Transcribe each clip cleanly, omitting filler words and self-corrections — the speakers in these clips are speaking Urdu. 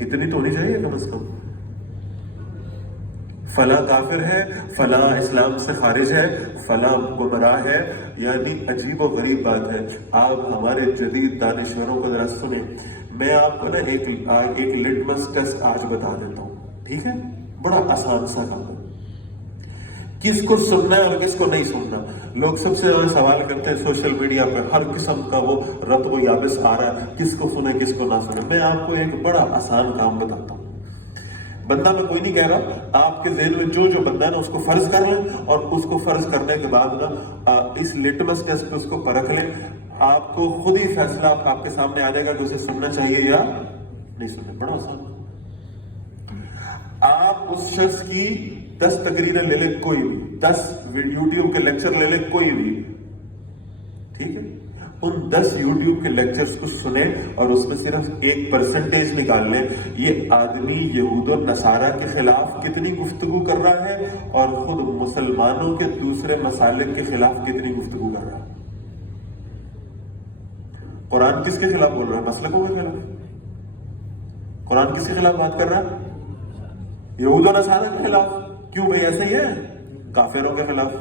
اتنی تو ہونی چاہیے کم از کم. فلاں کافر ہے، فلاں اسلام سے خارج ہے، فلاں گمراہ ہے. یعنی عجیب و غریب بات ہے. آپ ہمارے جدید دانشوروں کو ذرا سنیں. میں آپ کو نا ایک لٹمس ٹیسٹ آج بتا دیتا ہوں، ٹھیک ہے؟ بڑا آسان سا کام ہے. کس کو سننا ہے اور کس کو نہیں سننا. لوگ سب سے زیادہ سوال کرتے ہیں سوشل میڈیا پہ، ہر قسم کا وہ رطب و یابس آ رہا ہے، کس کو سنیں کس کو نہ سنیں. میں آپ کو ایک بڑا آسان کام بتاتا ہوں. بندہ میں کوئی نہیں کہہ رہا، آپ کے ذہن میں جو بندہ ہے نا اس کو فرض کر لیں، اور اس کو فرض کرنے کے بعد نا اس لٹمس ٹیسٹ پہ اس کو پرکھ لیں. آپ کو خود ہی فیصلہ آپ کے سامنے آ جائے گا کہ اسے سننا چاہیے یا نہیں سننا. بڑا آسان. آپ اس شخص کی 10 تقریریں لے لیں، کوئی بھی 10 یوٹیوب کے لیکچر لے لیں، کوئی بھی، ٹھیک ہے؟ ان 10 یوٹیوب کے لیکچرز کو سنیں اور اس میں صرف 1% نکال لیں. یہ آدمی یہود و نصارہ کے خلاف کتنی گفتگو کر رہا ہے اور خود مسلمانوں کے دوسرے مسالک کے خلاف کتنی گفتگو کر رہا ہے. قرآن کس کے خلاف بول رہا ہے؟ مسلکوں کے خلاف. قرآن کس کے خلاف بات کر رہا ہے؟ یہود و نصارہ کے خلاف. کیوں بھائی ایسا ہی ہے؟ کافروں کے خلاف.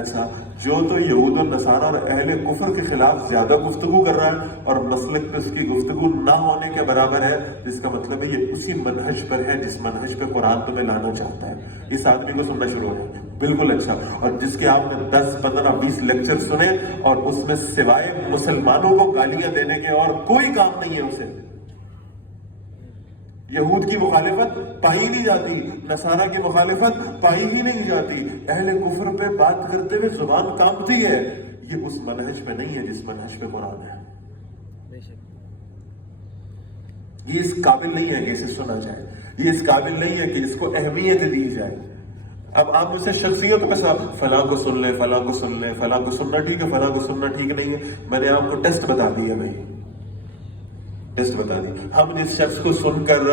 اچھا، جو تو یہود و نصارہ اور اہل کفر کے خلاف زیادہ گفتگو کر رہا ہے اور مسلک پہ اس کی گفتگو نہ ہونے کے برابر ہے، جس کا مطلب ہے یہ اسی منہج پر ہے جس منہج پہ قرآن تمہیں لانا چاہتا ہے. اس آدمی کو سننا شروع ہو. بالکل. اچھا، اور جس کے آپ نے 10 15 20 لیکچر سنے اور اس میں سوائے مسلمانوں کو گالیاں دینے کے اور کوئی کام نہیں ہے اسے. یہود کی مخالفت پائی نہیں جاتی، نصارہ کی مخالفت پائی ہی نہیں جاتی، اہل کفر پہ بات کرتے ہوئے زبان کانپتی ہے. یہ اس منہج پہ نہیں ہے جس منہج پہ قرآن ہے. یہ اس قابل نہیں ہے کہ اسے سنا جائے، یہ اس قابل نہیں ہے کہ اس کو اہمیت دی جائے. اب آپ مجھ سے شخصیت کے ساتھ فلاں کو سن لیں، فلاں کو سن لیں، فلاں کو سننا ٹھیک ہے، فلاں کو سننا ٹھیک نہیں ہے. میں نے آپ کو ٹیسٹ بتا دیا. بھائی ٹیسٹ بتا دی. ہم جس شخص کو سن کر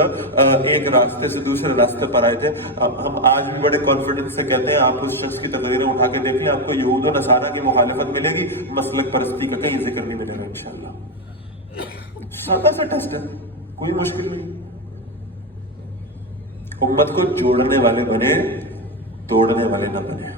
ایک راستے سے دوسرے راستے پر آئے تھے، ہم آج بھی بڑے کانفیڈنس سے کہتے ہیں آپ اس شخص کی تقریریں اٹھا کے دیکھیں، آپ کو یہود و نصارہ کی مخالفت ملے گی، مسلک پرستی کا کہیں ذکر نہیں ملے گا انشاءاللہ. سادہ سا ٹیسٹ ہے، کوئی مشکل نہیں. امت کو جوڑنے والے بنے، توڑنے والے نہ بنے.